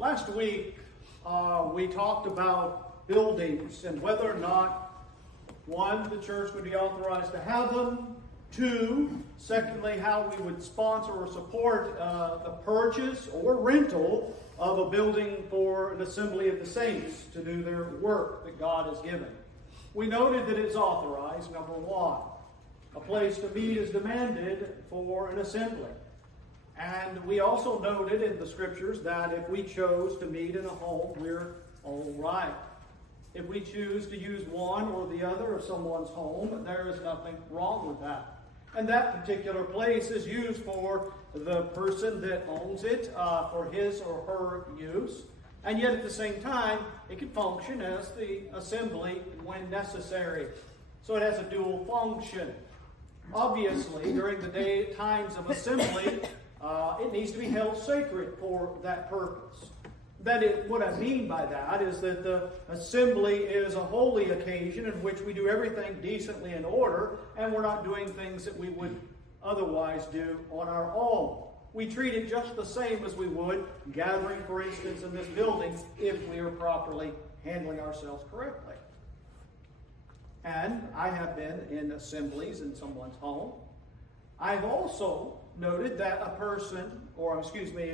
Last week, we talked about buildings and whether or not, one, the church would be authorized to have them. Two, secondly, how we would sponsor or support the purchase or rental of a building for an assembly of the saints to do their work that God has given. We noted that it's authorized, number one. A place to meet is demanded for an assembly. And we also noted in the scriptures that if we chose to meet in a home, we're all right. If we choose to use one or the other of someone's home, there is nothing wrong with that. And that particular place is used for the person that owns it, for his or her use. And yet at the same time, it can function as the assembly when necessary. So it has a dual function. Obviously, during the times of assembly, it needs to be held sacred for that purpose. What I mean by that is that the assembly is a holy occasion in which we do everything decently in order, and we're not doing things that we would otherwise do on our own. We treat it just the same as we would gathering, for instance, in this building, if we are properly handling ourselves correctly. And I have been in assemblies in someone's home. I've also noted that a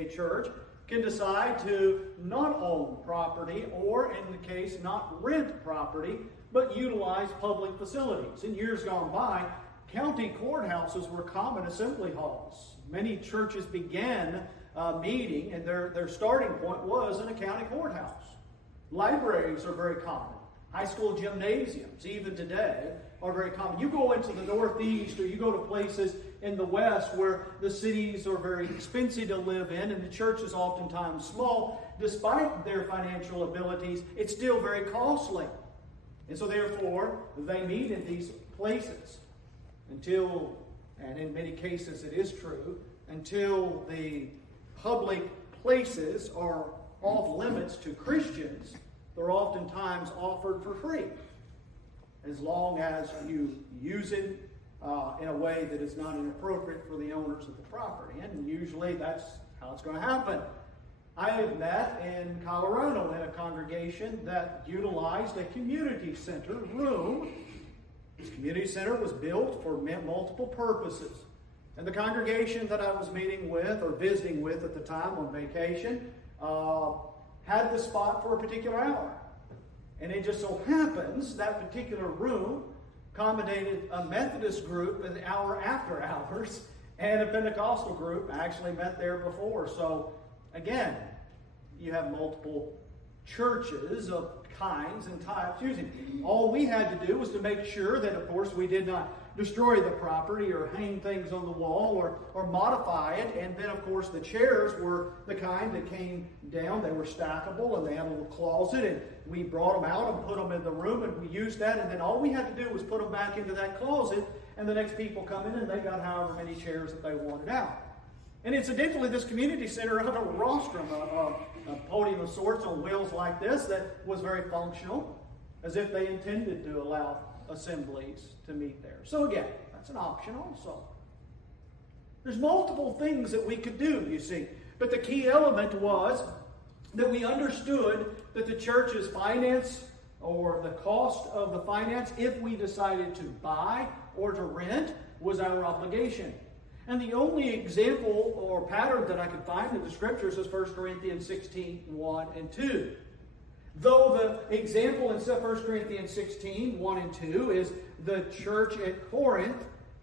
church can decide to not own property or, in the case, not rent property, but utilize public facilities. In years gone by, county courthouses were common assembly halls. Many churches began meeting, and their starting point was in a county courthouse. Libraries are very common. High school gymnasiums, even today, are very common. You go into the Northeast or you go to places in the West where the cities are very expensive to live in and the church is oftentimes small. Despite their financial abilities, it's still very costly. And so therefore, they meet in these places until, and in many cases it is true, until the public places are off limits to Christians, they're oftentimes offered for free, as long as you use it in a way that is not inappropriate for the owners of the property. And usually that's how it's going to happen. I have met in Colorado in a congregation that utilized a community center room. This community center was built for multiple purposes. And the congregation that I was meeting with or visiting with at the time on vacation had the spot for a particular hour. And it just so happens that particular room accommodated a Methodist group an hour after hours, and a Pentecostal group actually met there before. So, again, you have multiple churches of kinds and types using. All we had to do was to make sure that, of course, we did not destroy the property or hang things on the wall or modify it. And then, of course, the chairs were the kind that came down. They were stackable, and they had a little closet, and we brought them out and put them in the room, and we used that. And then all we had to do was put them back into that closet, and the next people come in, and they got however many chairs that they wanted out. And incidentally, this community center had a rostrum, a podium of sorts on wheels like this that was very functional, as if they intended to allow assemblies to meet there. So again, that's an option also. There's multiple things that we could do, you see. But the key element was that we understood that the church's finance or the cost of the finance, if we decided to buy or to rent, was our obligation. And the only example or pattern that I could find in the scriptures is 1 Corinthians 16, 1 and 2. Though the example in 1 Corinthians 16, 1 and 2 is the church at Corinth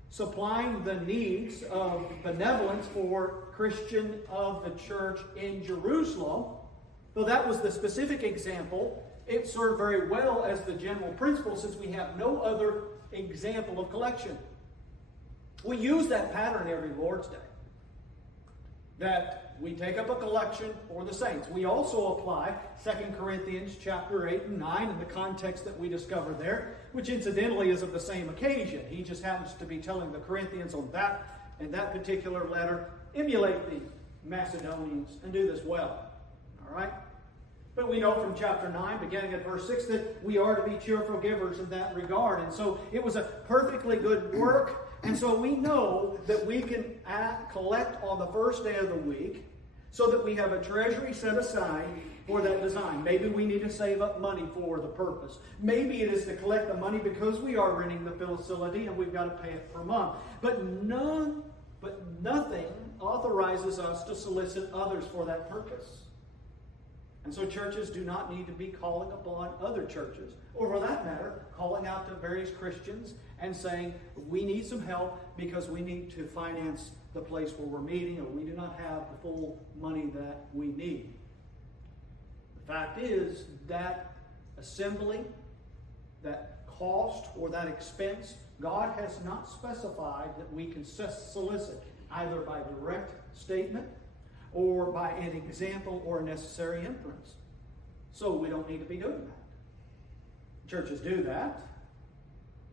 supplying the needs of benevolence for Christian of the church in Jerusalem, though that was the specific example, it served very well as the general principle since we have no other example of collection. We use that pattern every Lord's Day, that we take up a collection for the saints. We also apply 2 Corinthians chapter 8 and 9 in the context that we discover there, which incidentally is of the same occasion. He just happens to be telling the Corinthians on that, in that particular letter, emulate the Macedonians and do this well. All right? But we know from chapter 9, beginning at verse 6, that we are to be cheerful givers in that regard. And so it was a perfectly good work. And so we know that we can collect on the first day of the week so that we have a treasury set aside for that design. Maybe we need to save up money for the purpose. Maybe it is to collect the money because we are renting the facility and we've got to pay it per month. But nothing authorizes us to solicit others for that purpose. And so churches do not need to be calling upon other churches, or for that matter, calling out to various Christians and saying, we need some help because we need to finance the place where we're meeting, or we do not have the full money that we need. The fact is that assembly, that cost or that expense, God has not specified that we can solicit either by direct statement or by an example or a necessary inference. So we don't need to be doing that. Churches do that.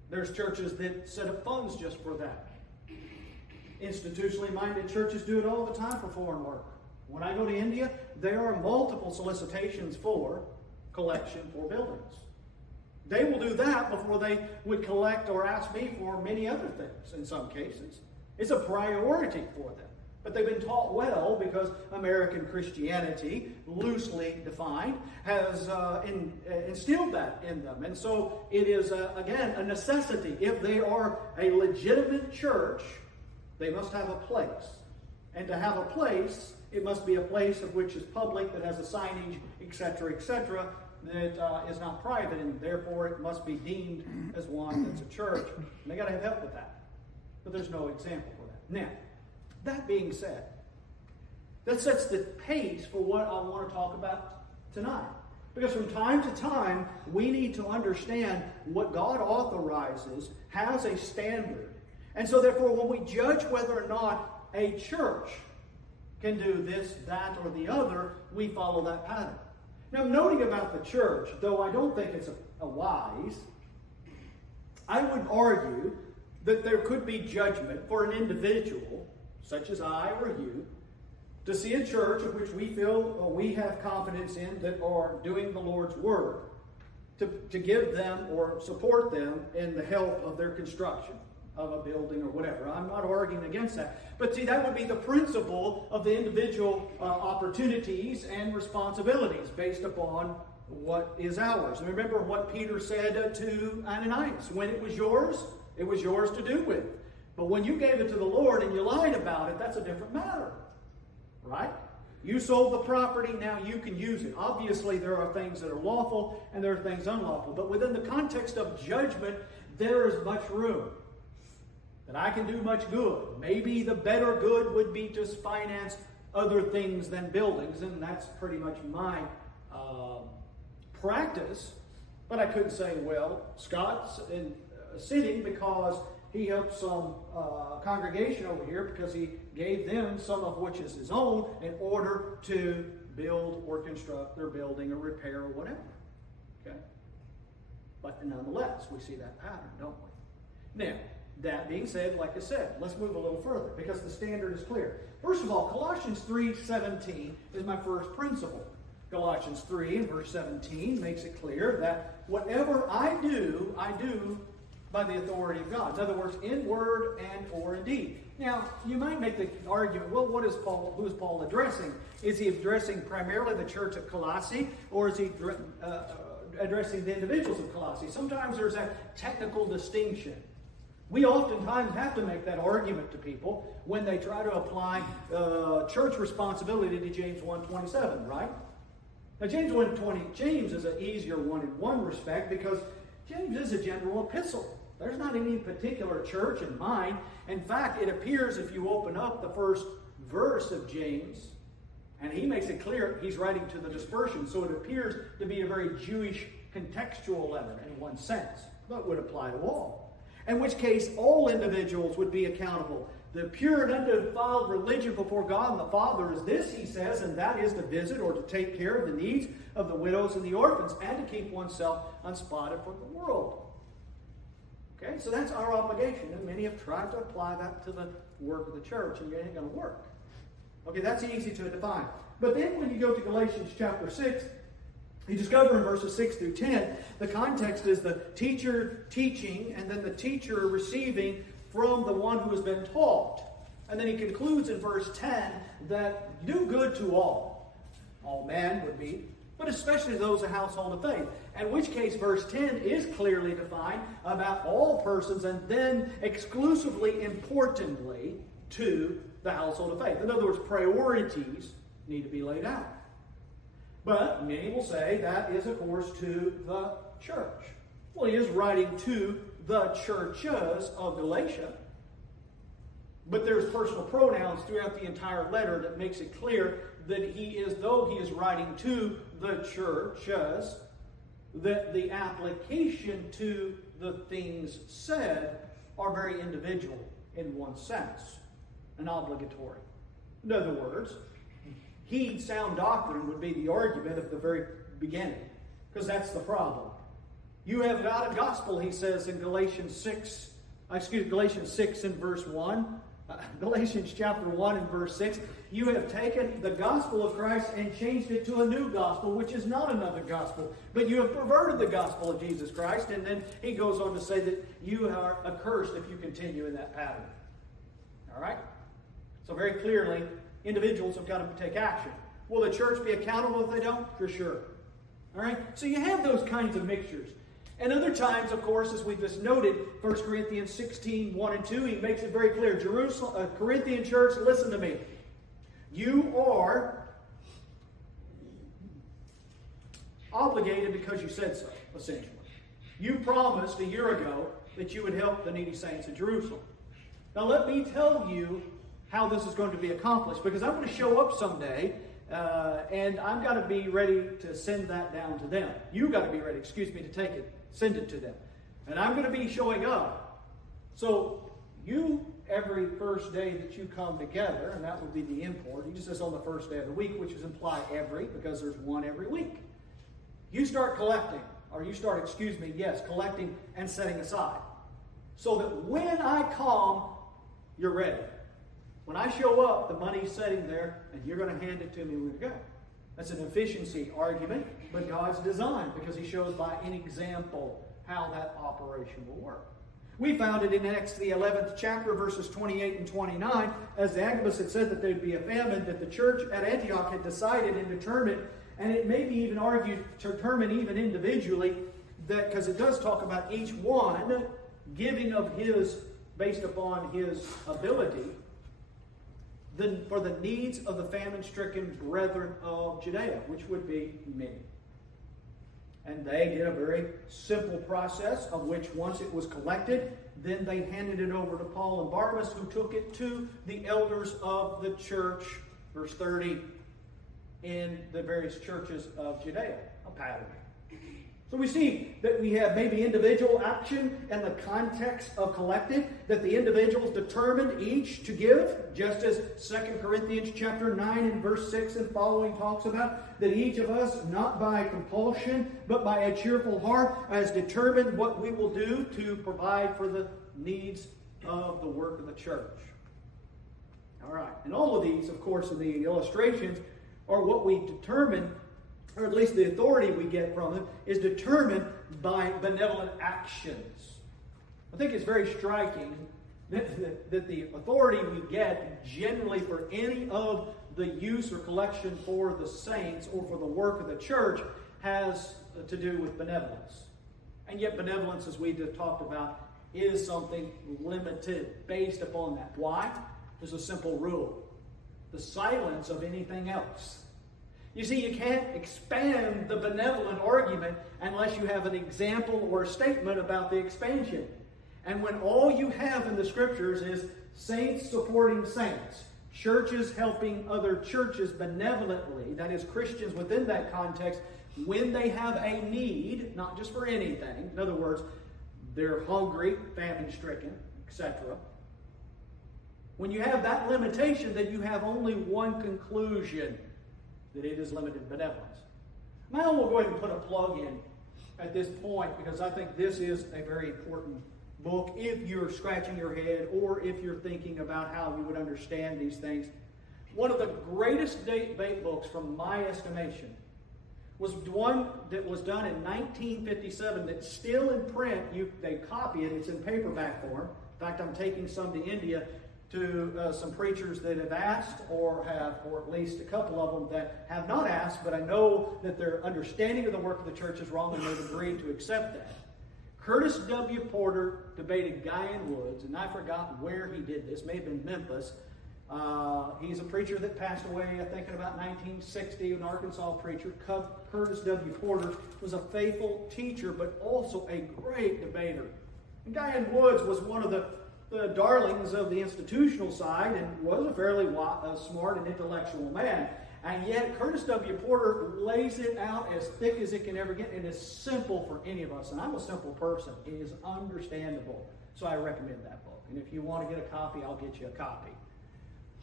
There's churches that set up funds just for that. Institutionally minded churches do it all the time for foreign work. When I go to India, there are multiple solicitations for collection for buildings. They will do that before they would collect or ask me for many other things in some cases. It's a priority for them. But they've been taught well because American Christianity, loosely defined, has instilled that in them. And so it is, again, a necessity. If they are a legitimate church, they must have a place. And to have a place, it must be a place of which is public, that has a signage, etc., that is not private, and therefore it must be deemed as one that's a church. And they got to have help with that. But there's no example for that. Now, that being said, that sets the pace for what I want to talk about tonight. Because from time to time, we need to understand what God authorizes has a standard. And so therefore, when we judge whether or not a church can do this, that, or the other, we follow that pattern. Now, noting about the church, though I don't think it's a wise, I would argue that there could be judgment for an individual, such as I or you, to see a church of which we feel or we have confidence in that are doing the Lord's work, to give them or support them in the help of their construction of a building or whatever. I'm not arguing against that. But see, that would be the principle of the individual opportunities and responsibilities based upon what is ours. And remember what Peter said to Ananias. When it was yours to do with. But when you gave it to the Lord and you lied about it, that's a different matter. Right? You sold the property, now you can use it. Obviously, there are things that are lawful and there are things unlawful. But within the context of judgment, there is much room that I can do much good. Maybe the better good would be to finance other things than buildings, and that's pretty much my practice. But I couldn't say, well, Scott's sitting because he helped some congregation over here because he gave them some of which is his own in order to build or construct their building or repair or whatever. Okay? But nonetheless, we see that pattern, don't we? Now, that being said, like I said, let's move a little further because the standard is clear. First of all, Colossians 3:17 is my first principle. Colossians 3 and verse 17 makes it clear that whatever I do by the authority of God. In other words, in word and or in deed. Now, you might make the argument, well, who is Paul addressing? Is he addressing primarily the church of Colossae, or is he addressing the individuals of Colossae? Sometimes there's a technical distinction. We oftentimes have to make that argument to people when they try to apply church responsibility to James 1:27, right? Now, James 1:20, James is an easier one in one respect because James is a general epistle. There's not any particular church in mind. In fact, it appears if you open up the first verse of James, and he makes it clear he's writing to the dispersion, so it appears to be a very Jewish contextual letter in one sense, but would apply to all. In which case, all individuals would be accountable. The pure and undefiled religion before God and the Father is this, he says, and that is to visit or to take care of the needs of the widows and the orphans, and to keep oneself unspotted from the world. Okay, so that's our obligation, and many have tried to apply that to the work of the church, and it ain't going to work. Okay, that's easy to define. But then when you go to Galatians chapter 6, you discover in verses 6 through 10, the context is the teacher teaching, and then the teacher receiving from the one who has been taught. And then he concludes in verse 10 that do good to all. All men would be, but especially those of household of faith. In which case, verse 10 is clearly defined about all persons, and then exclusively, importantly, to the household of faith. In other words, priorities need to be laid out. But many will say that is, of course, to the church. Well, he is writing to the churches of Galatia. But there's personal pronouns throughout the entire letter that makes it clear that though he is writing to the churches, that the application to the things said are very individual in one sense, and obligatory. In other words, heed sound doctrine would be the argument at the very beginning, because that's the problem. You have got a gospel, he says in Galatians 6 in verse 1. Galatians chapter 1 and verse 6, you have taken the gospel of Christ and changed it to a new gospel, which is not another gospel, but you have perverted the gospel of Jesus Christ. And then he goes on to say that you are accursed if you continue in that pattern. All right? So very clearly, individuals have got to take action. Will the church be accountable if they don't? For sure. All right? So you have those kinds of mixtures. And other times, of course, as we just noted, 1 Corinthians 16, 1 and 2, he makes it very clear. Corinthian church, listen to me. You are obligated because you said so, essentially. You promised a year ago that you would help the needy saints in Jerusalem. Now let me tell you how this is going to be accomplished, because I'm going to show up someday, and I've got to be ready to send that down to them. You've got to be ready, to take it. Send it to them. And I'm going to be showing up. So you, every first day that you come together, and that would be the import, he just says on the first day of the week, which is implied every, because there's one every week. You start collecting, collecting and setting aside. So that when I come, you're ready. When I show up, the money's sitting there, and you're going to hand it to me when we go. That's an efficiency argument, but God's design, because he shows by an example how that operation will work. We found it in Acts the 11th chapter, verses 28 and 29, as Agabus had said that there would be a famine, that the church at Antioch had decided and determined, and it may be even argued, determined even individually, that because it does talk about each one giving of his, based upon his ability, for the needs of the famine-stricken brethren of Judea, which would be many. And they did a very simple process, of which once it was collected, then they handed it over to Paul and Barnabas, who took it to the elders of the church, verse 30, in the various churches of Judea, a pattern. So we see that we have maybe individual action in the context of collective, that the individuals determined each to give, just as 2 Corinthians chapter 9 and verse 6 and following talks about, that each of us, not by compulsion, but by a cheerful heart, has determined what we will do to provide for the needs of the work of the church. All right. And all of these, of course, in the illustrations, are what we determine, or at least the authority we get from them, is determined by benevolent actions. I think it's very striking that the authority we get generally for any of the use or collection for the saints or for the work of the church has to do with benevolence. And yet benevolence, as we just talked about, is something limited based upon that. Why? There's a simple rule. The silence of anything else. You see, you can't expand the benevolent argument unless you have an example or a statement about the expansion. And when all you have in the Scriptures is saints supporting saints, churches helping other churches benevolently, that is, Christians within that context, when they have a need, not just for anything, in other words, they're hungry, famine-stricken, etc. When you have that limitation, then you have only one conclusion, that it is limited benevolence. Now we'll go ahead and put a plug in at this point, because I think this is a very important book if you're scratching your head or if you're thinking about how you would understand these things. One of the greatest debate books, from my estimation, was one that was done in 1957 that's still in print. They copy it. It's in paperback form. In fact, I'm taking some to India to some preachers that have asked or at least a couple of them that have not asked, but I know that their understanding of the work of the church is wrong and they've agreed to accept that. Curtis W. Porter debated Guyan Woods, and I forgot where he did this. May have been Memphis. He's a preacher that passed away, I think, in about 1960, an Arkansas preacher. Curtis W. Porter was a faithful teacher, but also a great debater. And Guyan Woods was one of the darlings of the institutional side and was a fairly smart and intellectual man. And yet Curtis W. Porter lays it out as thick as it can ever get, and is simple for any of us. And I'm a simple person. It is understandable. So I recommend that book. And if you want to get a copy, I'll get you a copy.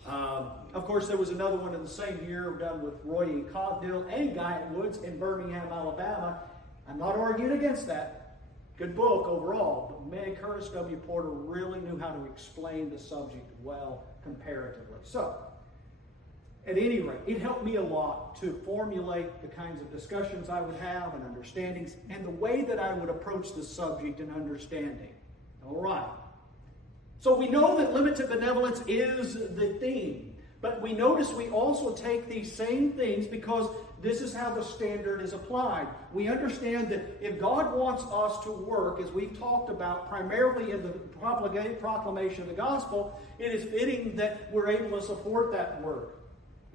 Of course, there was another one in the same year done with Roy E. Cogdill and Guyan Woods in Birmingham, Alabama. I'm not arguing against that. Good book overall, but man, Curtis W. Porter really knew how to explain the subject well comparatively. So, at any rate, it helped me a lot to formulate the kinds of discussions I would have and understandings and the way that I would approach the subject and understanding. All right. So we know that limited benevolence is the theme, but we notice we also take these same things because this is how the standard is applied. We understand that if God wants us to work, as we've talked about, primarily in the proclamation of the gospel, it is fitting that we're able to support that work.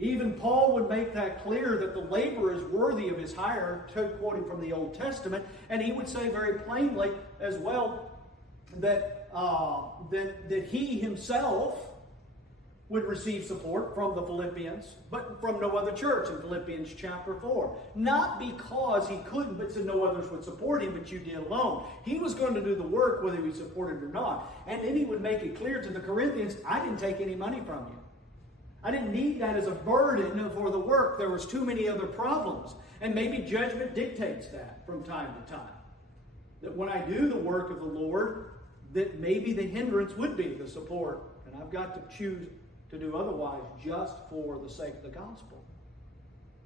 Even Paul would make that clear that the laborer is worthy of his hire, quoting from the Old Testament, and he would say very plainly as well that he himself would receive support from the Philippians, but from no other church in Philippians chapter 4. Not because he couldn't, but said no others would support him, but you did alone. He was going to do the work whether he was supported or not. And then he would make it clear to the Corinthians, I didn't take any money from you. I didn't need that as a burden for the work. There was too many other problems. And maybe judgment dictates that from time to time. That when I do the work of the Lord, that maybe the hindrance would be the support. And I've got to choose to do otherwise just for the sake of the gospel.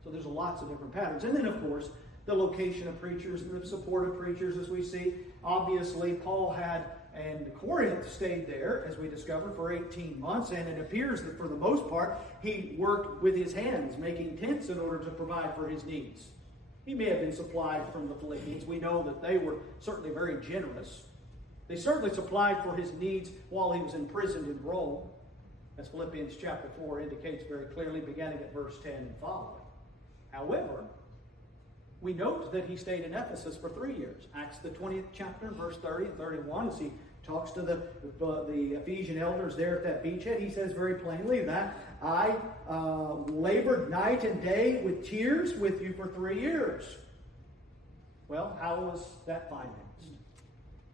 So there's lots of different patterns. And then, of course, the location of preachers and the support of preachers, as we see. Obviously, Paul had, and Corinth stayed there, as we discovered, for 18 months. And it appears that for the most part, he worked with his hands, making tents in order to provide for his needs. He may have been supplied from the Philippians. We know that they were certainly very generous. They certainly supplied for his needs while he was imprisoned in Rome, as Philippians chapter 4 indicates very clearly, beginning at verse 10 and following. However, we note that he stayed in Ephesus for 3 years. Acts the 20th chapter, verse 30 and 31, as he talks to the Ephesian elders there at that beachhead, he says very plainly that I labored night and day with tears with you for 3 years. Well, how was that financed?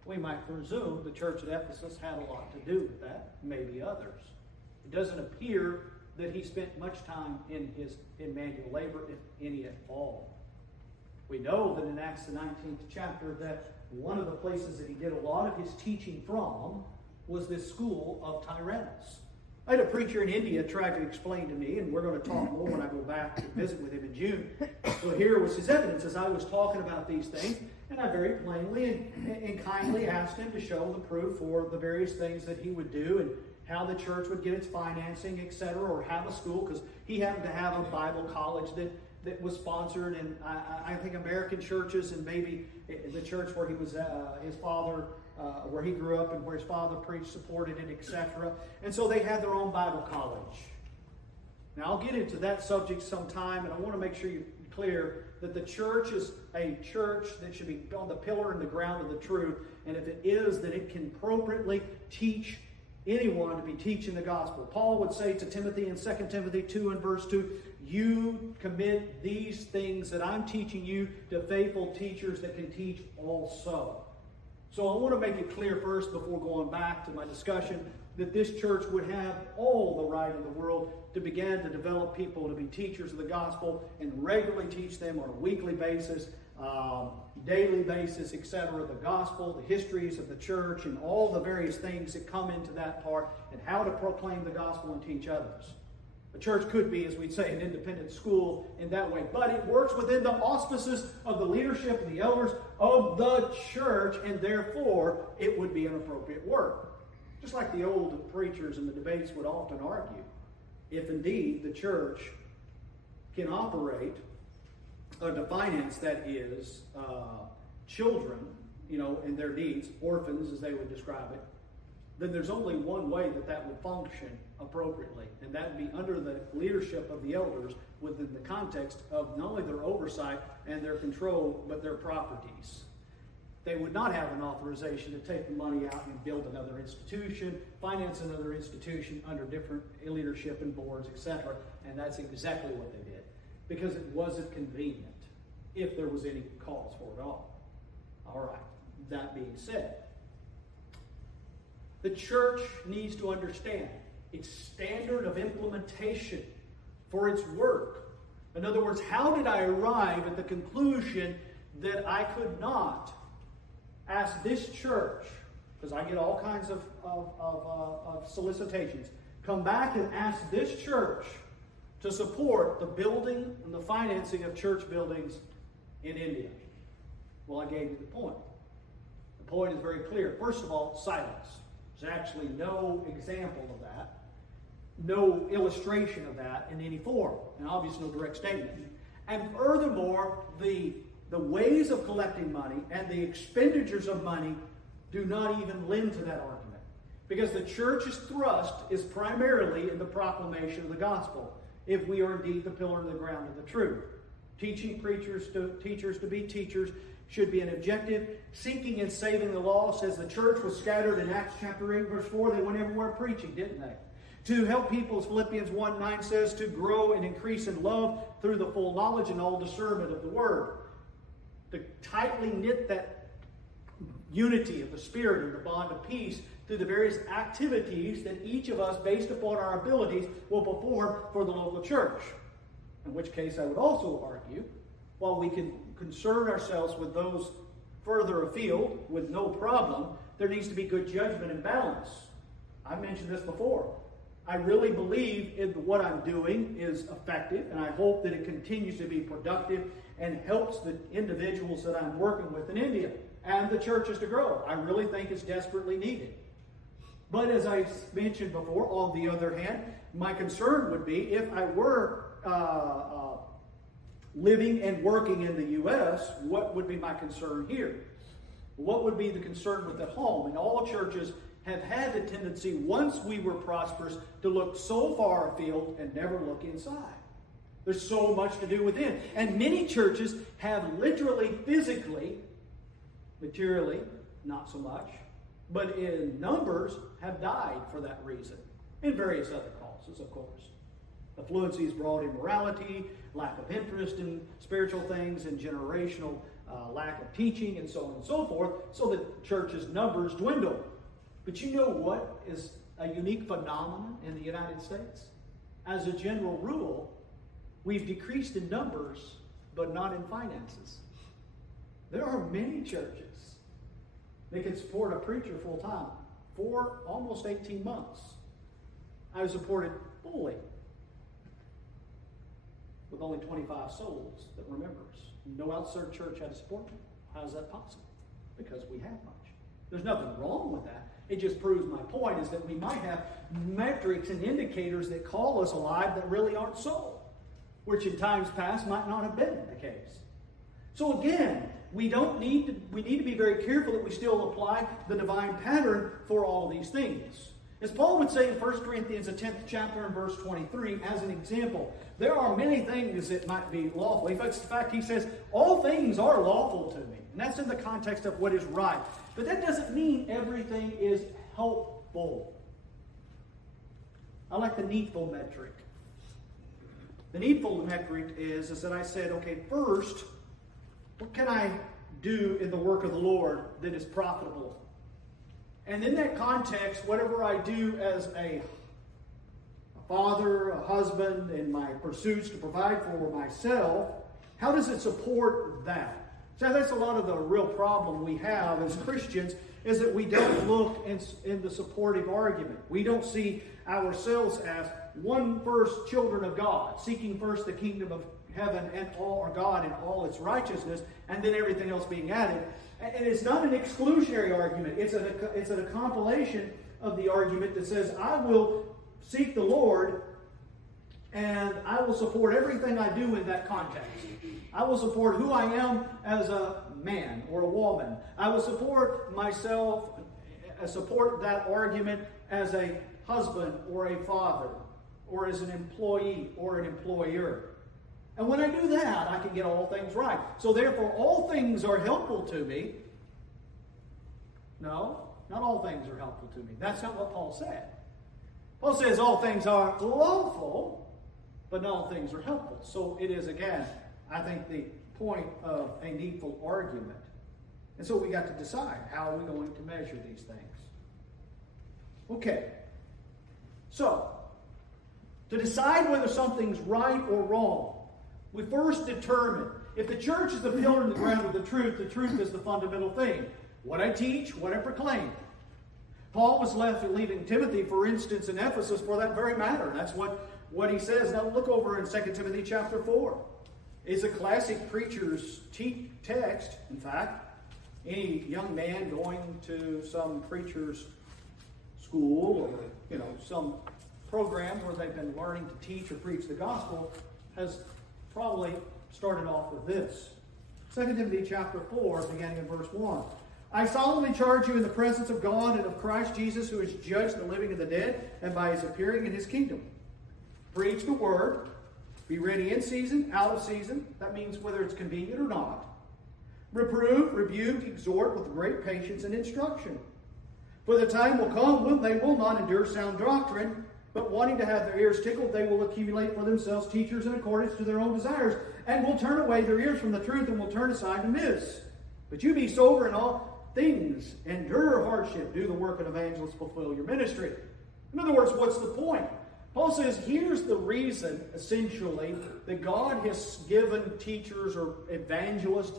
We might presume the church at Ephesus had a lot to do with that, maybe others. It doesn't appear that he spent much time in manual labor, if any at all. We know that in Acts the 19th chapter that one of the places that he did a lot of his teaching from was this school of Tyrannus. I had a preacher in India try to explain to me, and we're going to talk more when I go back to visit with him in June. So here was his evidence as I was talking about these things, and I very plainly and kindly asked him to show the proof for the various things that he would do and how the church would get its financing, etc., or have a school, because he happened to have a Bible college that was sponsored, and I think American churches and maybe the church where he was, his father, where he grew up and where his father preached, supported it, etc. And so they had their own Bible college. Now, I'll get into that subject sometime, and I want to make sure you're clear that the church is a church that should be on the pillar and the ground of the truth, and if it is, that it can appropriately teach anyone to be teaching the gospel. Paul would say to Timothy in 2 Timothy 2 and verse 2, you commit these things that I'm teaching you to faithful teachers that can teach also. So I want to make it clear first, before going back to my discussion, that this church would have all the right in the world to begin to develop people to be teachers of the gospel and regularly teach them on a weekly basis, daily basis, etc., the gospel, the histories of the church, and all the various things that come into that part, and how to proclaim the gospel and teach others. The church could be, as we'd say, an independent school in that way, but it works within the auspices of the leadership and the elders of the church, and therefore it would be an appropriate work. Just like the old preachers in the debates would often argue, if indeed the church can operate to finance, that is, children, in their needs, orphans as they would describe it, then there's only one way that would function appropriately, and that would be under the leadership of the elders within the context of not only their oversight and their control, but their properties. They would not have an authorization to take the money out and build another institution, finance another institution under different leadership and boards, etc. And that's exactly what they did, because it wasn't convenient, if there was any cause for it all. All right, that being said, the church needs to understand its standard of implementation for its work. In other words, how did I arrive at the conclusion that I could not ask this church, because I get all kinds of solicitations, come back and ask this church to support the building and the financing of church buildings in India? Well, I gave you the point. The point is very clear. First of all, silence. There's actually no example of that, no illustration of that in any form, and obviously no direct statement. And furthermore, the ways of collecting money and the expenditures of money do not even lend to that argument, because the church's thrust is primarily in the proclamation of the gospel, if we are indeed the pillar and the ground of the truth. Teaching teachers to be teachers should be an objective. Seeking and saving the lost, as the church was scattered in Acts chapter 8, verse 4, they went everywhere preaching, didn't they? To help people, as Philippians 1:9 says, to grow and increase in love through the full knowledge and all discernment of the word. To tightly knit that unity of the Spirit and the bond of peace through the various activities that each of us, based upon our abilities, will perform for the local church. In which case, I would also argue, while we can concern ourselves with those further afield with no problem, there needs to be good judgment and balance. I've mentioned this before. I really believe in what I'm doing is effective, and I hope that it continues to be productive and helps the individuals that I'm working with in India and the churches to grow. I really think it's desperately needed. But as I mentioned before, on the other hand, my concern would be if I were living and working in the U.S., what would be my concern here? What would be the concern with at home? And all churches have had the tendency, once we were prosperous, to look so far afield and never look inside. There's so much to do within. And many churches have literally, physically, materially, not so much, but in numbers have died for that reason. And various other causes, of course. Affluency has brought immorality, lack of interest in spiritual things, and generational lack of teaching, and so on and so forth, so the church's numbers dwindle. But you know what is a unique phenomenon in the United States? As a general rule, we've decreased in numbers, but not in finances. There are many churches that can support a preacher full time for almost 18 months. I was supported fully with only 25 souls that were members. No outside church had to support me. How is that possible? Because we have much. There's nothing wrong with that. It just proves my point, is that we might have metrics and indicators that call us alive that really aren't so, which in times past might not have been the case. So again, we need to be very careful that we still apply the divine pattern for all these things. As Paul would say in 1 Corinthians, the 10th chapter and verse 23, as an example, there are many things that might be lawful. In fact, he says, all things are lawful to me. And that's in the context of what is right. But that doesn't mean everything is helpful. I like the needful metric. The needful metric is that I said, okay, first, what can I do in the work of the Lord that is profitable? And in that context, whatever I do as a father, a husband, in my pursuits to provide for myself, how does it support that? So that's a lot of the real problem we have as Christians, is that we don't look in the supportive argument. We don't see ourselves as first children of God, seeking first the kingdom of heaven and all, or God and all its righteousness, and then everything else being added. And it's not an exclusionary argument. It's a compilation of the argument that says, I will seek the Lord and I will support everything I do in that context. I will support who I am as a man or a woman. I will support myself, support that argument as a husband or a father, or as an employee or an employer. And when I do that, I can get all things right. So therefore, all things are helpful to me. No, not all things are helpful to me. That's not what Paul said. Paul says all things are lawful, but not all things are helpful. So it is, again, I think, the point of a needful argument. And so we got to decide, how are we going to measure these things? Okay. So, to decide whether something's right or wrong, we first determine, if the church is the pillar and the ground of the truth is the fundamental thing. What I teach, what I proclaim. Paul was leaving Timothy, for instance, in Ephesus for that very matter. That's what he says. Now look over in 2 Timothy chapter 4. It's a classic preacher's text. In fact, any young man going to some preacher's school or some program where they've been learning to teach or preach the gospel has probably started off with this. 2 Timothy chapter 4, beginning in verse 1. I solemnly charge you in the presence of God and of Christ Jesus, who has judged the living and the dead, and by his appearing in his kingdom. Preach the word. Be ready in season, out of season. That means whether it's convenient or not. Reprove, rebuke, exhort with great patience and instruction. For the time will come when they will not endure sound doctrine, but wanting to have their ears tickled, they will accumulate for themselves teachers in accordance to their own desires, and will turn away their ears from the truth and will turn aside to myths. But you be sober in all things, endure hardship, do the work of evangelists, fulfill your ministry. In other words, what's the point? Paul says, here's the reason, essentially, that God has given teachers or evangelists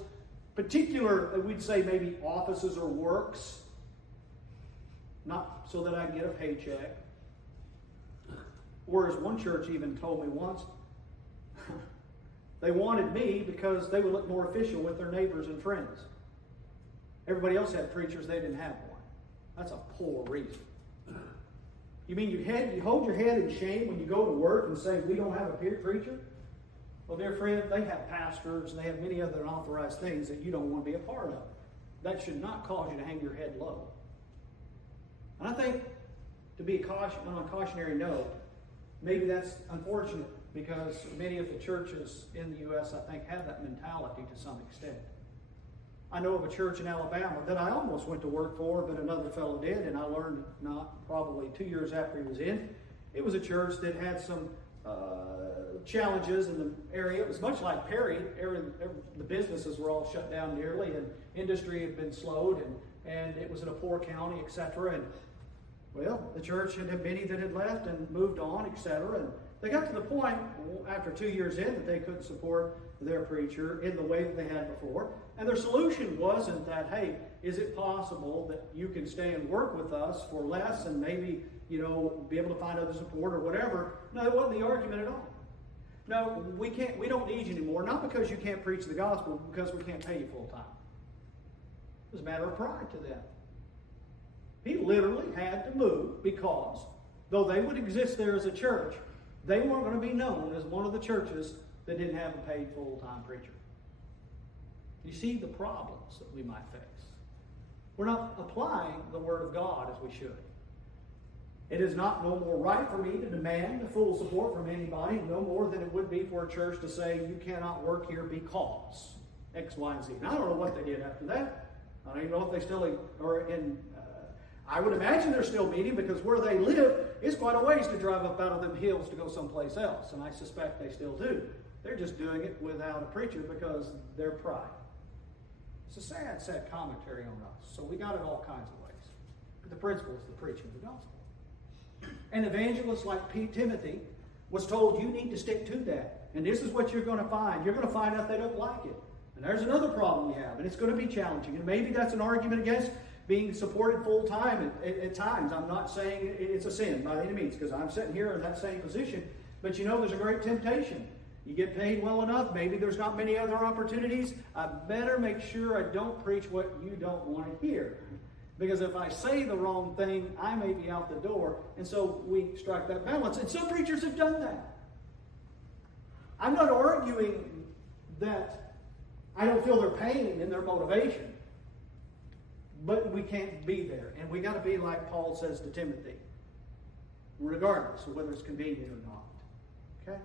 particular, we'd say maybe offices or works, not so that I get a paycheck. Or as one church even told me once, they wanted me because they would look more official with their neighbors and friends. Everybody else had preachers, they didn't have one. That's a poor reason. You mean you hold your head in shame when you go to work and say, we don't have a preacher? Well, dear friend, they have pastors and they have many other unauthorized things that you don't want to be a part of. That should not cause you to hang your head low. And I think, to be on a cautionary note, maybe that's unfortunate because many of the churches in the U.S., I think, have that mentality to some extent. I know of a church in Alabama that I almost went to work for, but another fellow did, and I learned not probably 2 years after he was in. It was a church that had some challenges in the area. It was much like Perry. The businesses were all shut down nearly, and industry had been slowed, and it was in a poor county, etc. And, well, the church had many that had left and moved on, etc. And they got to the point, after 2 years in, that they couldn't support their preacher in the way that they had before. And their solution wasn't that, hey, is it possible that you can stay and work with us for less and maybe, be able to find other support or whatever? No, that wasn't the argument at all. No, we don't need you anymore, not because you can't preach the gospel, but because we can't pay you full time. It was a matter of pride to them. He literally had to move because, though they would exist there as a church, they weren't going to be known as one of the churches that didn't have a paid full-time preacher. You see the problems that we might face. We're not applying the Word of God as we should. It is not no more right for me to demand full support from anybody, no more than it would be for a church to say, you cannot work here because X, Y, and Z. And I don't know what they did after that. I don't even know if they still are in... I would imagine they're still meeting because where they live is quite a ways to drive up out of them hills to go someplace else. And I suspect they still do. They're just doing it without a preacher because their pride. It's a sad, sad commentary on us. So we got it all kinds of ways. But the principle is the preaching of the gospel. An evangelist like Timothy was told, you need to stick to that. And this is what you're going to find. You're going to find out they don't like it. And there's another problem you have, and it's going to be challenging. And maybe that's an argument against being supported full-time at times. I'm not saying it's a sin by any means, because I'm sitting here in that same position. But there's a great temptation. You get paid well enough, maybe there's not many other opportunities. I better make sure I don't preach what you don't want to hear. Because if I say the wrong thing, I may be out the door. And so we strike that balance. And some preachers have done that. I'm not arguing that I don't feel their pain and their motivation. But we can't be there. And we got to be like Paul says to Timothy. Regardless of whether it's convenient or not. Okay?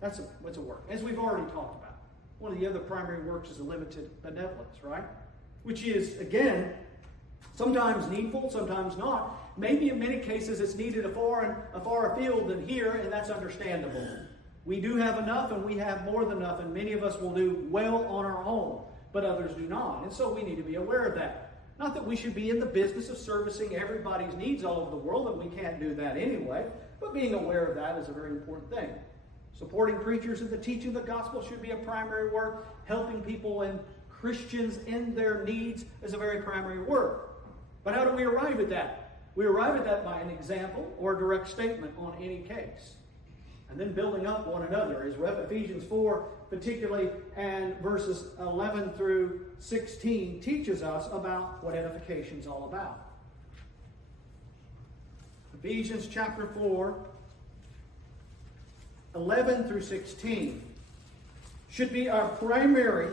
That's a work. As we've already talked about. One of the other primary works is a limited benevolence, right? Which is, again, sometimes needful, sometimes not. Maybe in many cases it's needed afar afield than here, and that's understandable. We do have enough, and we have more than enough, and many of us will do well on our own, but others do not. And so we need to be aware of that. Not that we should be in the business of servicing everybody's needs all over the world, and we can't do that anyway, but being aware of that is a very important thing. Supporting preachers in the teaching of the gospel should be a primary work. Helping people and Christians in their needs is a very primary work. But how do we arrive at that? We arrive at that by an example or a direct statement on any case. And then building up one another. As Ephesians 4, particularly, and verses 11 through 16 teaches us about what edification is all about. Ephesians chapter 4, 11 through 16 should be our primary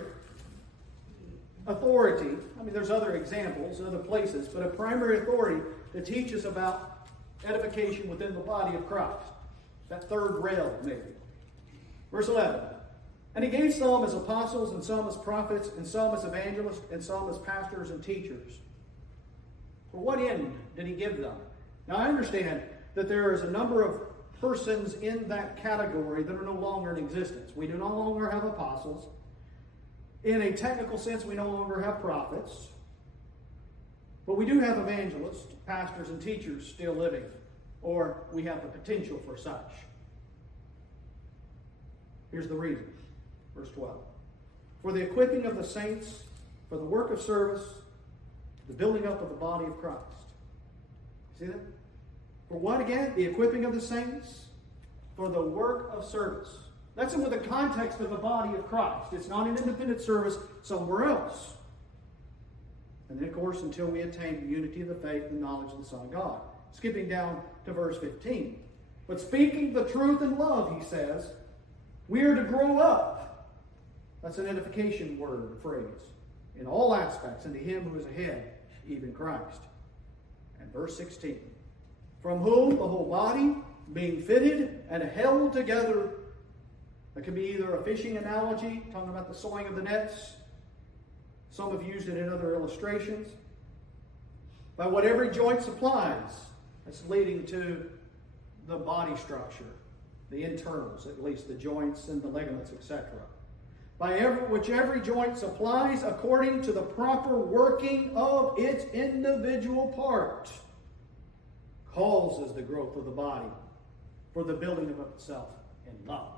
authority. I mean, there's other examples, other places, but a primary authority to teach us about edification within the body of Christ. That third rail, maybe. Verse 11. And he gave some as apostles, and some as prophets, and some as evangelists, and some as pastors and teachers. For what end did he give them? Now, I understand that there is a number of persons in that category that are no longer in existence. We do no longer have apostles. In a technical sense, we no longer have prophets. But we do have evangelists, pastors, and teachers still living. Or we have the potential for such. Here's the reason. Verse 12. For the equipping of the saints, for the work of service, the building up of the body of Christ. See that? For what again? The equipping of the saints, for the work of service. That's in the context of the body of Christ. It's not an independent service somewhere else. And then, of course, until we attain the unity of the faith and knowledge of the Son of God. Skipping down to verse 15. But speaking the truth in love, he says, we are to grow up. That's an edification word or phrase. In all aspects, into him who is ahead, even Christ. And verse 16. From whom the whole body, being fitted and held together. That can be either a fishing analogy, talking about the sewing of the nets. Some have used it in other illustrations. By what every joint supplies. That's leading to the body structure, the internals, at least the joints and the ligaments, etc. By which every joint supplies according to the proper working of its individual part, causes the growth of the body for the building of itself in love.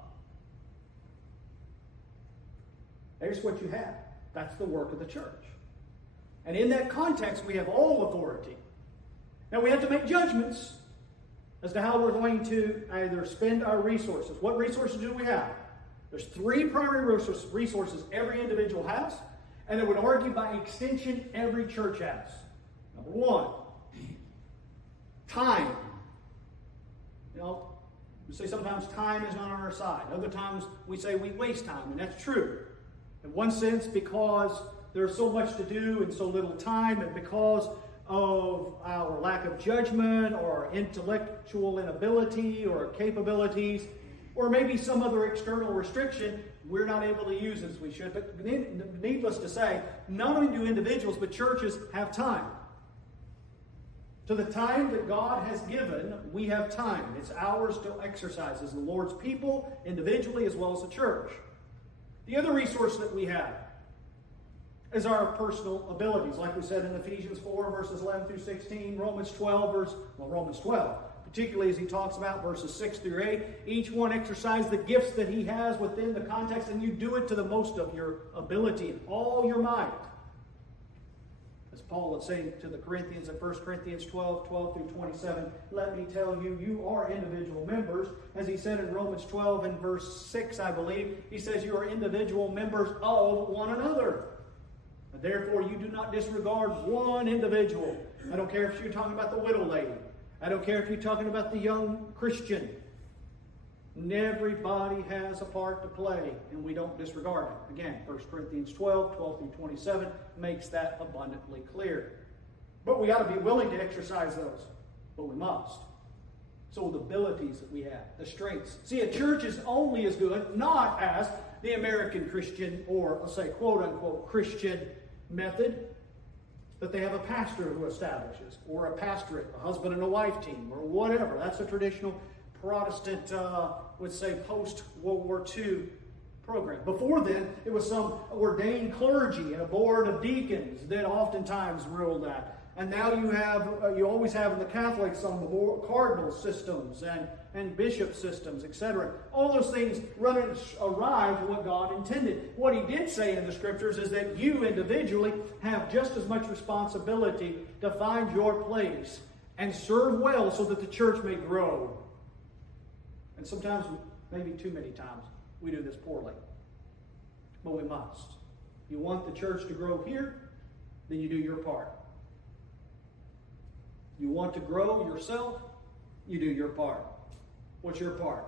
There's what you have. That's the work of the church. And in that context, we have all authority. Now we have to make judgments as to how we're going to either spend our resources. What resources do we have? There's three primary resources every individual has, and I would argue by extension every church has. Number one, time. You know, we say sometimes time is not on our side. Other times we say we waste time, and that's true. In one sense, because there's so much to do and so little time, and because of our lack of judgment or intellectual inability or capabilities, or maybe some other external restriction, we're not able to use as we should. But needless to say, not only do individuals, but churches have time. To the time that God has given, we have time. It's ours to exercise as the Lord's people, individually as well as the church. The other resource that we have is our personal abilities. Like we said in Ephesians 4, verses 11 through 16, Romans 12, particularly as he talks about verses 6 through 8. Each one exercise the gifts that he has within the context, and you do it to the most of your ability and all your might. As Paul is saying to the Corinthians in 1 Corinthians 12 through 27, let me tell you, you are individual members. As he said in Romans 12 and verse 6, I believe, he says you are individual members of one another. And therefore, you do not disregard one individual. I don't care if you're talking about the widow lady. I don't care if you're talking about the young Christian. Everybody has a part to play, and we don't disregard it. Again, 1 Corinthians 12 through 27 makes that abundantly clear. But we got to be willing to exercise those. But we must. So the abilities that we have, the strengths. See, a church is only as good, not as the American Christian, or let's say quote-unquote Christian method, that they have a pastor who establishes, or a pastorate, a husband and a wife team, or whatever. That's a traditional Protestant, would say, post-World War II program. Before then, it was some ordained clergy and a board of deacons that oftentimes ruled that. And now you always have in the Catholics some cardinal systems and bishop systems, etc. All those things run awry to what God intended. What he did say in the Scriptures is that you individually have just as much responsibility to find your place and serve well so that the church may grow. And sometimes, maybe too many times, we do this poorly. But we must. You want the church to grow here, then you do your part. You want to grow yourself, you do your part. What's your part?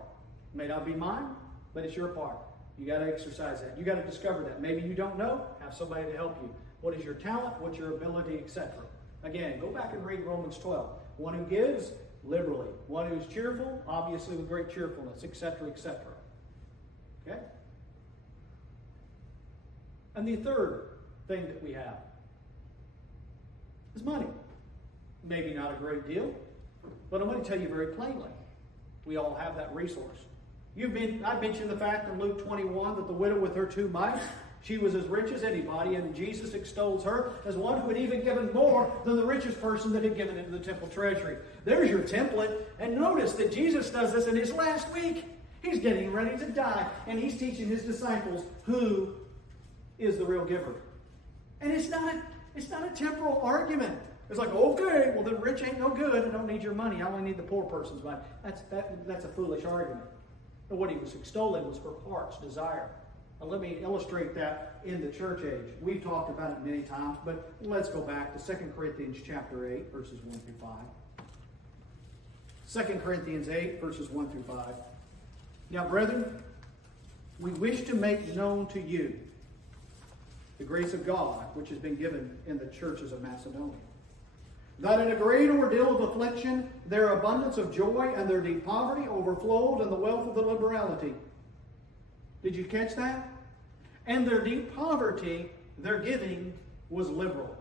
It may not be mine, but it's your part. You got to exercise that. You got to discover that. Maybe you don't know, have somebody to help you. What is your talent? What's your ability, etc. Again, go back and read Romans 12. One who gives liberally. One who is cheerful, obviously with great cheerfulness, etc., etc. Okay? And the third thing that we have is money. Maybe not a great deal, but I'm going to tell you very plainly. We all have that resource. I mentioned the fact in Luke 21 that the widow with her 2 mites, she was as rich as anybody, and Jesus extols her as one who had even given more than the richest person that had given into the temple treasury. There's your template. And notice that Jesus does this in his last week. He's getting ready to die, and he's teaching his disciples who is the real giver. And it's not a temporal argument. It's like, okay, well, the rich ain't no good. I don't need your money. I only need the poor person's money. That's a foolish argument. But what he was extolling was her heart's desire. Now, let me illustrate that in the church age. We've talked about it many times, but let's go back to 2 Corinthians chapter 8, verses 1 through 5. 2 Corinthians 8, verses 1 through 5. Now, brethren, we wish to make known to you the grace of God, which has been given in the churches of Macedonia. That in a great ordeal of affliction, their abundance of joy and their deep poverty overflowed in the wealth of the liberality. Did you catch that? And their deep poverty, their giving was liberal.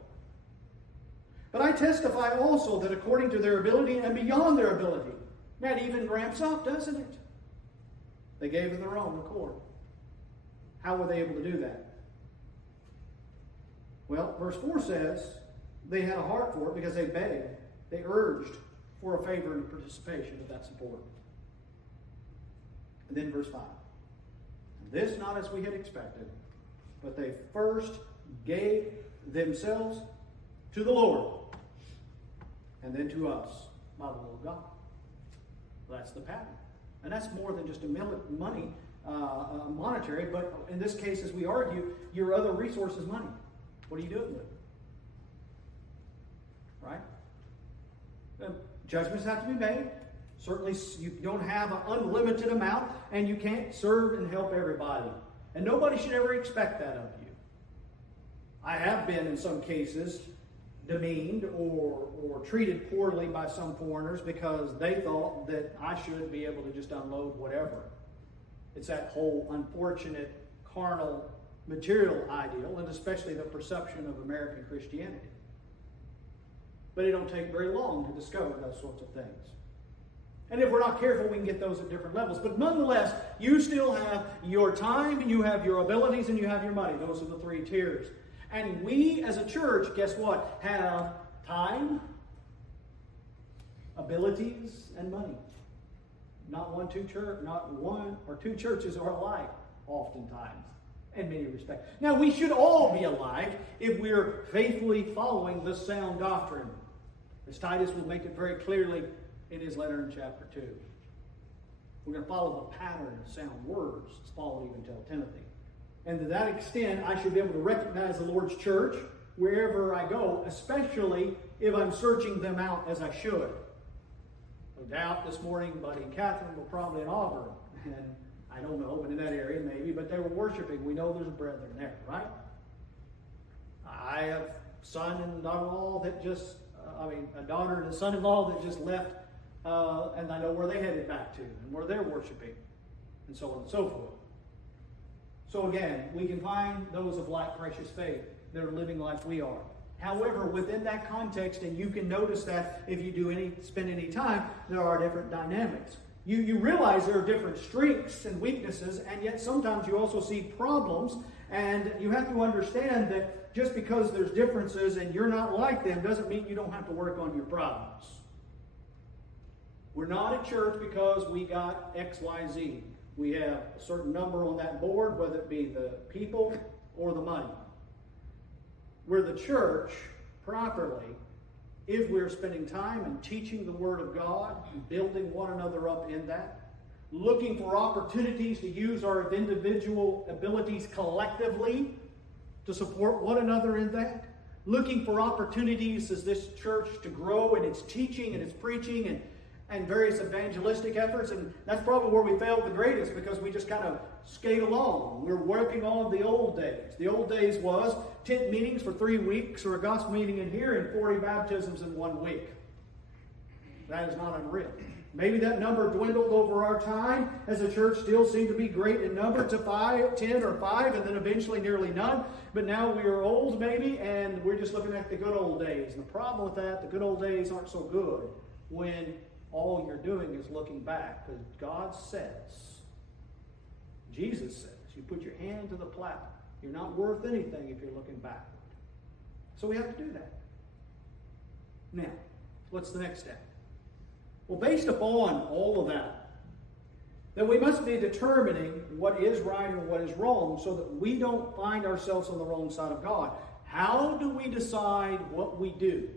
But I testify also that according to their ability and beyond their ability, that even ramps up, doesn't it? They gave of their own accord. How were they able to do that? Well, verse 4 says, they had a heart for it because they begged. They urged for a favor and participation of that support. And then verse 5. This not as we had expected, but they first gave themselves to the Lord, and then to us by the will of God. That's the pattern. And that's more than just money, monetary, but in this case, as we argue, your other resource is money. What are you doing with it? Right? Judgments have to be made. Certainly, you don't have an unlimited amount, and you can't serve and help everybody. And nobody should ever expect that of you. I have been, in some cases, demeaned or treated poorly by some foreigners because they thought that I should be able to just unload whatever. It's that whole unfortunate, carnal, material ideal, and especially the perception of American Christianity. But it don't take very long to discover those sorts of things. And if we're not careful, we can get those at different levels. But nonetheless, you still have your time, you have your abilities, and you have your money. Those are the three tiers. And we as a church, guess what? Have time, abilities, and money. Not one or two churches are alike, oftentimes, in many respects. Now, we should all be alike if we're faithfully following this sound doctrine. As Titus will make it very clearly in his letter in chapter 2. We're going to follow the pattern of sound words, as Paul even tells Timothy. And to that extent, I should be able to recognize the Lord's church wherever I go, especially if I'm searching them out as I should. No doubt this morning, Buddy and Catherine were probably in Auburn. And I don't know, but in that area maybe, but they were worshiping. We know there's a brethren there, right? I have a son and daughter-in-law that just, a daughter and a son-in-law that just left, and I know where they headed back to and where they're worshiping, and so on and so forth. So again, we can find those of like precious faith that are living like we are. However, within that context, and you can notice that if you do spend any time, there are different dynamics. You realize there are different strengths and weaknesses, and yet sometimes you also see problems, and you have to understand that just because there's differences and you're not like them doesn't mean you don't have to work on your problems. We're not a church because we got X, Y, Z. We have a certain number on that board, whether it be the people or the money. We're the church properly if we're spending time and teaching the Word of God, building one another up in that, looking for opportunities to use our individual abilities collectively to support one another in that, looking for opportunities as this church to grow in its teaching and its preaching and various evangelistic efforts. And that's probably where we failed the greatest, because we just kind of skate along. We're working on the old days. The old days was tent meetings for 3 weeks, or a gospel meeting in here, and 40 baptisms in 1 week. That is not unreal. Maybe that number dwindled over our time as the church still seemed to be great in number to 5, 10, or 5, and then eventually nearly none. But now we are old maybe, and we're just looking at the good old days. And the problem with that, the good old days aren't so good when all you're doing is looking back. Because God says, Jesus says, you put your hand to the plow. You're not worth anything if you're looking backward. So we have to do that. Now, what's the next step? Well, based upon all of that, then we must be determining what is right and what is wrong so that we don't find ourselves on the wrong side of God. How do we decide what we do?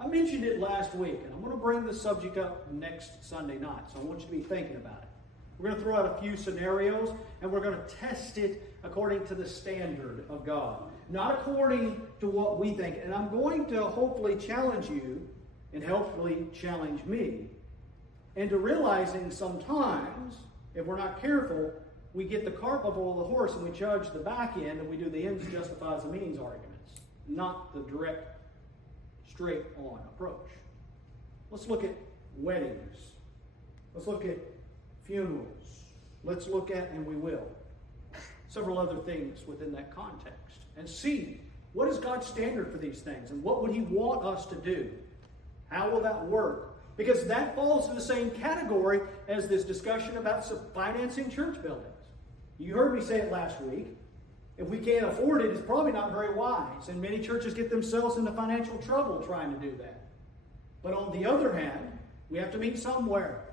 I mentioned it last week, and I'm going to bring this subject up next Sunday night, so I want you to be thinking about it. We're going to throw out a few scenarios, and we're going to test it according to the standard of God, not according to what we think. And I'm going to hopefully challenge you and hopefully challenge me into realizing sometimes, if we're not careful, we get the cart before the horse and we judge the back end and we do the ends justifies the means arguments, not the direct, straight-on approach. Let's look at weddings. Let's look at funerals. Let's look at, and we will, several other things within that context and see what is God's standard for these things and what would He want us to do. How will that work? Because that falls in the same category as this discussion about financing church buildings. You heard me say it last week. If we can't afford it, it's probably not very wise. And many churches get themselves into financial trouble trying to do that. But on the other hand, we have to meet somewhere.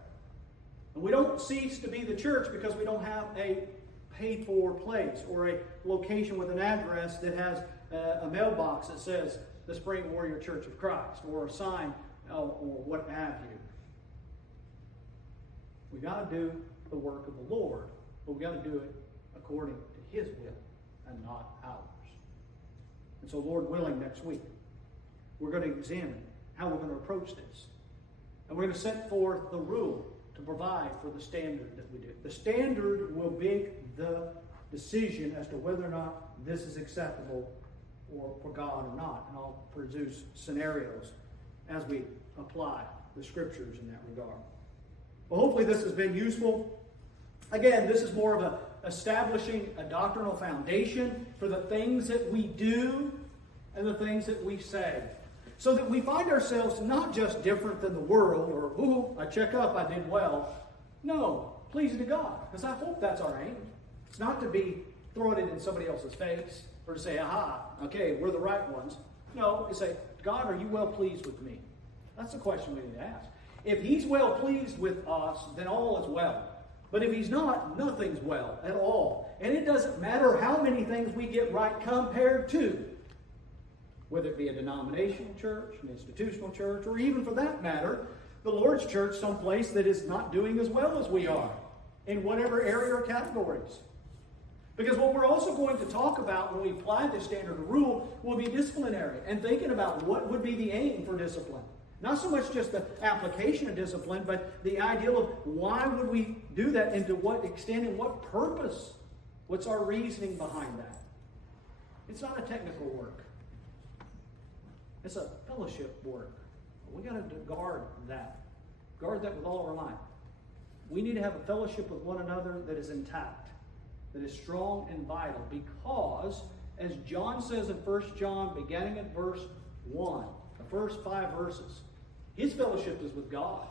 And we don't cease to be the church because we don't have a paid-for place or a location with an address that has a mailbox that says the Spring Warrior Church of Christ, or a sign or what have you. We got to do the work of the Lord, but we got to do it according to His will and not ours. And so, Lord willing, next week we're going to examine how we're going to approach this, and we're going to set forth the rule to provide for the standard that we do. The standard will make the decision as to whether or not this is acceptable or for God or not, and I'll produce scenarios as we apply the scriptures in that regard. Well, hopefully this has been useful. Again, this is more of establishing a doctrinal foundation for the things that we do and the things that we say, so that we find ourselves not just different than the world, or, ooh, I check up, I did well. No, pleasing to God, because I hope that's our aim. It's not to be throwing it in somebody else's face, or to say, aha, okay, we're the right ones. No, to say, God, are you well pleased with me? That's the question we need to ask. If He's well pleased with us, then all is well. But if He's not, nothing's well at all. And it doesn't matter how many things we get right compared to, whether it be a denominational church, an institutional church, or even for that matter, the Lord's church, someplace that is not doing as well as we are, in whatever area or categories. Because what we're also going to talk about when we apply this standard of rule will be disciplinary and thinking about what would be the aim for discipline. Not so much just the application of discipline, but the ideal of why would we do that and to what extent and what purpose. What's our reasoning behind that? It's not a technical work. It's a fellowship work. We got to guard that. Guard that with all our life. We need to have a fellowship with one another that is intact, that is strong and vital, because, as John says in 1 John, beginning at verse 1, the first 5 verses, his fellowship is with God.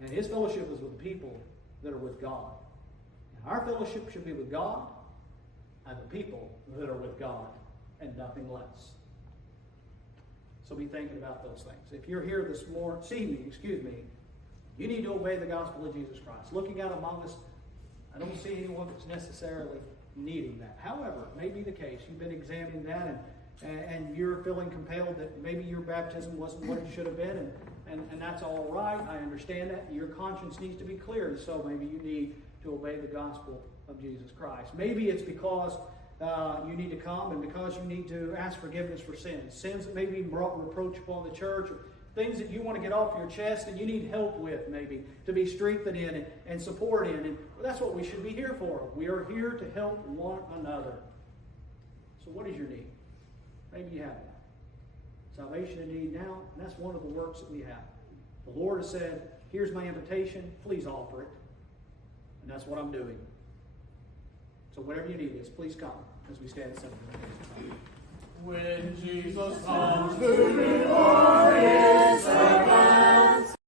And his fellowship is with people that are with God. And our fellowship should be with God and the people that are with God, and nothing less. So be thinking about those things. If you're here this evening, you need to obey the gospel of Jesus Christ. Looking out among us, I don't see anyone that's necessarily needing that. However, it may be the case. You've been examining that and you're feeling compelled that maybe your baptism wasn't what it should have been, and that's all right. I understand that. Your conscience needs to be cleared, so maybe you need to obey the gospel of Jesus Christ. Maybe it's because you need to come and because you need to ask forgiveness for sins that may be brought reproach upon the church, or things that you want to get off your chest and you need help with, maybe to be strengthened in and support in. And that's what we should be here for. We are here to help one another. So what is your need? Maybe you have that. Salvation in need now, and that's one of the works that we have. The Lord has said, here's my invitation, please offer it. And that's what I'm doing. So whatever you need is, please come as we stand and sing. When Jesus comes to reward his servants,